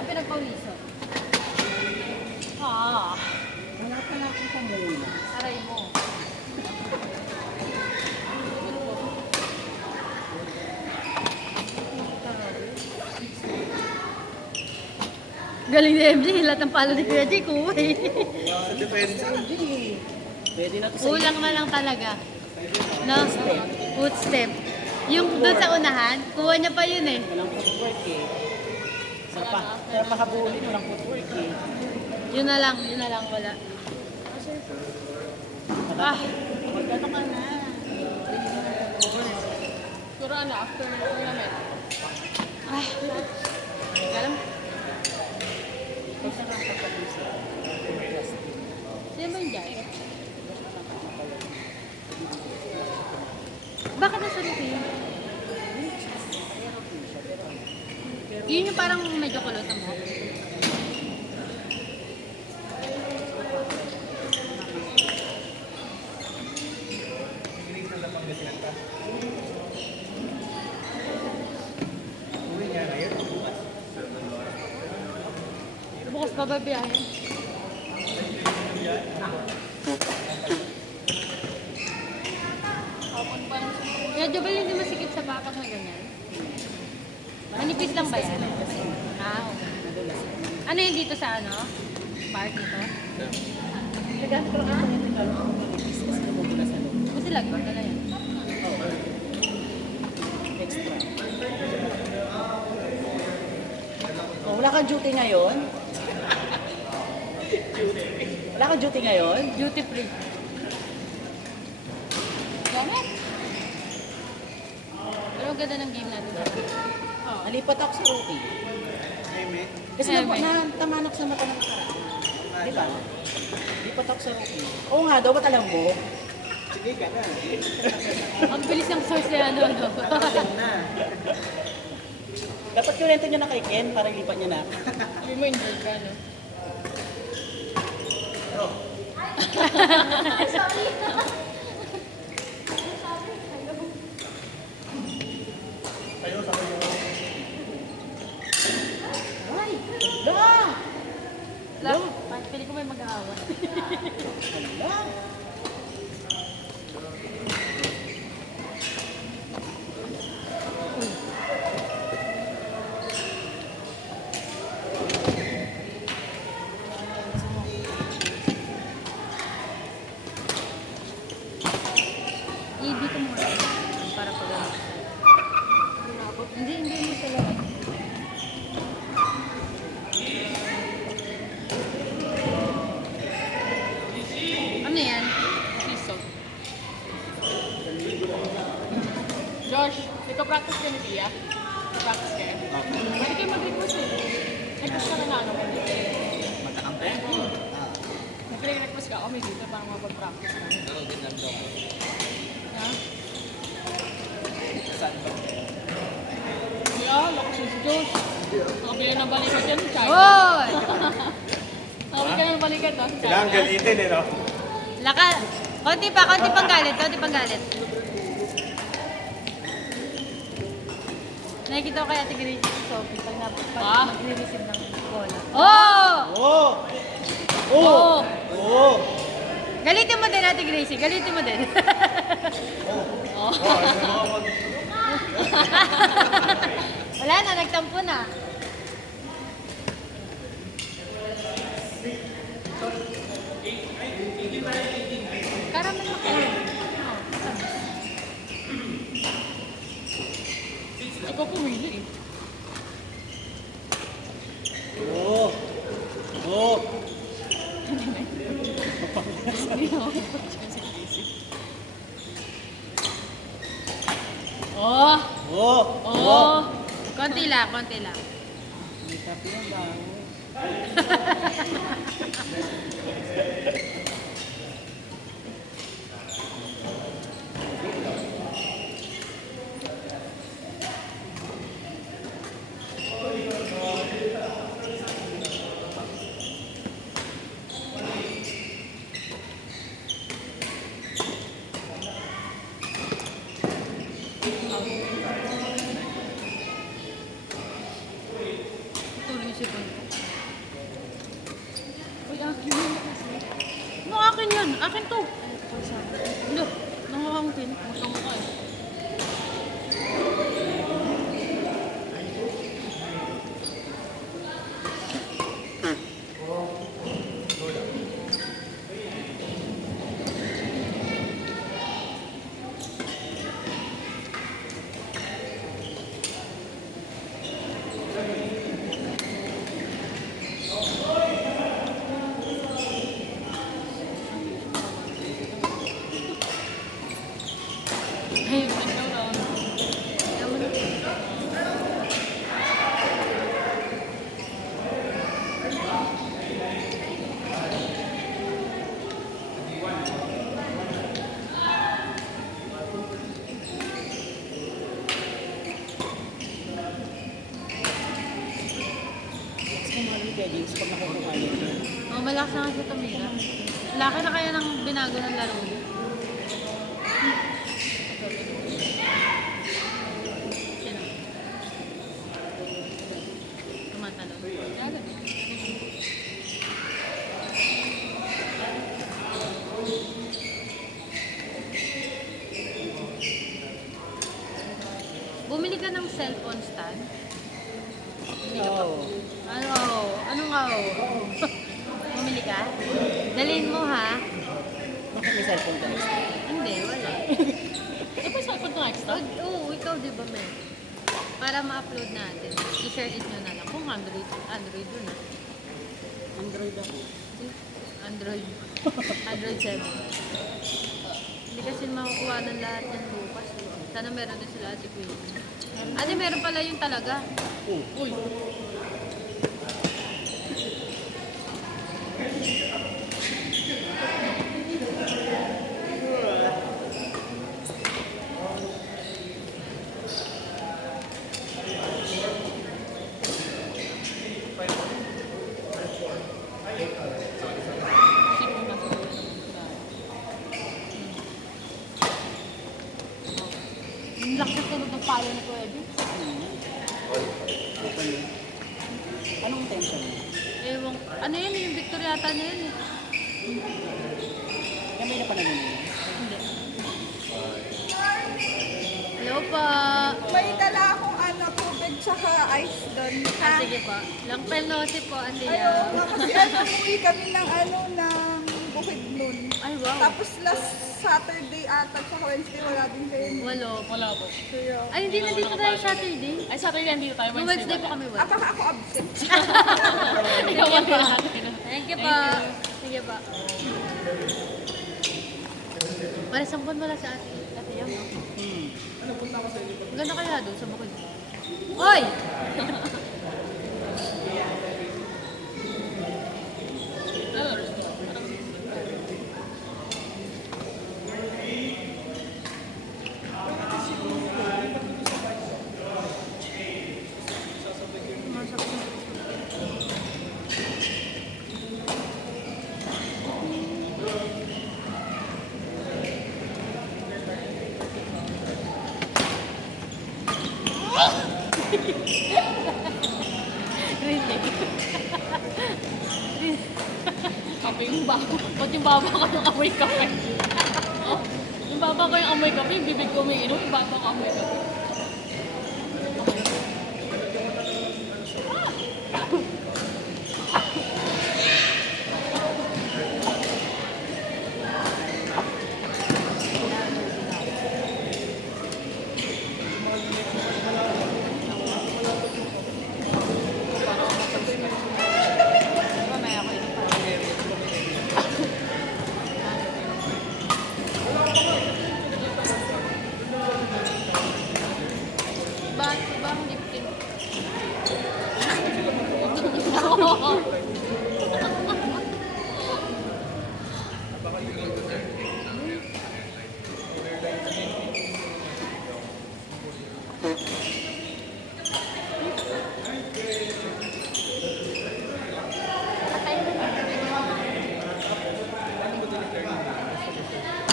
ako pinagpawisan. Ah, Wala pala akong pamuna. aray mo. Galing ni MJ, lahat ng palo ni Kuya Jay, kuha eh. Sa depensa. Hindi. Pwede na to sa Kulang na lang talaga. No? Footstep. Yung doon sa unahan, kuha niya pa yun eh. Walang footwork eh. Sa pahabulin, walang footwork eh. Yun na lang, wala. Ah, Magkano ka na? siguro ano, after tournament. Ah, alam. Pag nakakapag-isip. Sino ba yung Jai? Bakit nasa routine? Yun yung parang medyo kulot mo. Uwi niya ngayon. Bukas. Bukas pa ba biyahe? Kaya Jobel, hindi masikip sa bakat na ganyan. Manipis lang ba yan? Ah, okay. Ano yun dito sa ano? Park dito? Nag-antro ka na yung manipis kasi namumula sa loob. Kasi lagi ba na yan? Oo. Extra. Oh, wala kang duty ngayon? Wala kang duty ngayon? Duty free. Gamit? Pero ang ganda ng game natin. Oo. Nalipat ako sa rookie. Eme. Kasi Eme. natamanok sa mata ng nakaraan. Di ba? Lipat ako sa rookie. Oo nga daw, ba't alam mo? Sige ka na. Ang bilis ng source na ano. Nakarating na. Dapat kunento niya na kay Ken para lipat niya na. Sabi mo, enjoy ka, no? Tayo sa kayo. Ay! Hala! Lang, pili ko may mag-aawan. Hala! I-dito mo lang. Para pag ano. Hindi mo talaga. Ano yan? Piso. Josh, nagka-practice ka ni Tia? Nagka-practice ka? Pwede kayo mag-request eh. Request ka na na ano. Magkakampi? Nag-request ka, may dito para mapag-practice na. Oo, ganyan daw. Ha? Saan ba? Yeah, lakas si Josh. Nakabili ng balikat yan, Chay. Hoy! Nakabili ka ng balikat, ha? Kailangan galitin eh, no? Laka, konti pang galit, Nakikita ko kay Ate Gracie sa Sophie pag nagre-receive ng bola. Oh! Oo! Oo! Oo! Galitin mo din, Ate Gracie. Galitin mo din. Oo, ano mo ako? Wala na, nagtampo na. Karaman mo kayo. Ikaw pumili eh. Oo! Oo! Oh! Oo! Oh! Konti lang. May kape ang baho. Sipon ko. Uy, akin yun kasi. No, akin yan. Akin to. Ano? Nangangangkin. Mukha eh. Ay, ikaw na. Ayaw mo na. Mas kumali kay James pag nakukumali. Oh, malakas na nga siya tumira. Laki na kaya ng binago ng laro niya. Sino? Tumatalon. Lalo. Bumili ka ng cellphone stand? Oo. Ano? Ano nga? Bumili ka? Dalhin mo ha? Bakit may cellphone ka? Hindi, wala. Ano ba cellphone ko extra? Oo, ikaw di ba, Mel? Para ma-upload natin. I-share it nyo na lang. Kung Android yun ah. Android ako. Android. Android 7. Hindi kasi makukuha ng lahat yan bukas. Sana meron din sila si Queen. Ate, meron pala yung talaga. Uy. Yung lakas tulog ng palo na Kuya Di. Anong tension mo? Ewan, ano yun yung Victory yata na yun eh. Kami na pa naman yun. Hindi. Hello pa. May dala akong tubig tsaka ice doon. Ah, sige po. Long time no see po, Ate Ayaw Lia. nga kasi umuwi kami ng ng bukid nun. Ay, wow. Tapos last Saturday ata tsaka Wednesday wala din kayo. Wala po. Kaya, Ay, hindi nandito tayo Saturday. Ay, Saturday nandito tayo. No, Wednesday po kami wala. baka ako absent. Ikaw ang Thank you po. Sige po. Para sampon wala sa ate yan, no? Ang ganda kaya doon sa bukid. Hoy! Kape yung baba. Ba't yung baba ko yung amoy kape? Yung baba ko yung amoy kape, yung bibig ko may inom, yung baba ko amoy kape.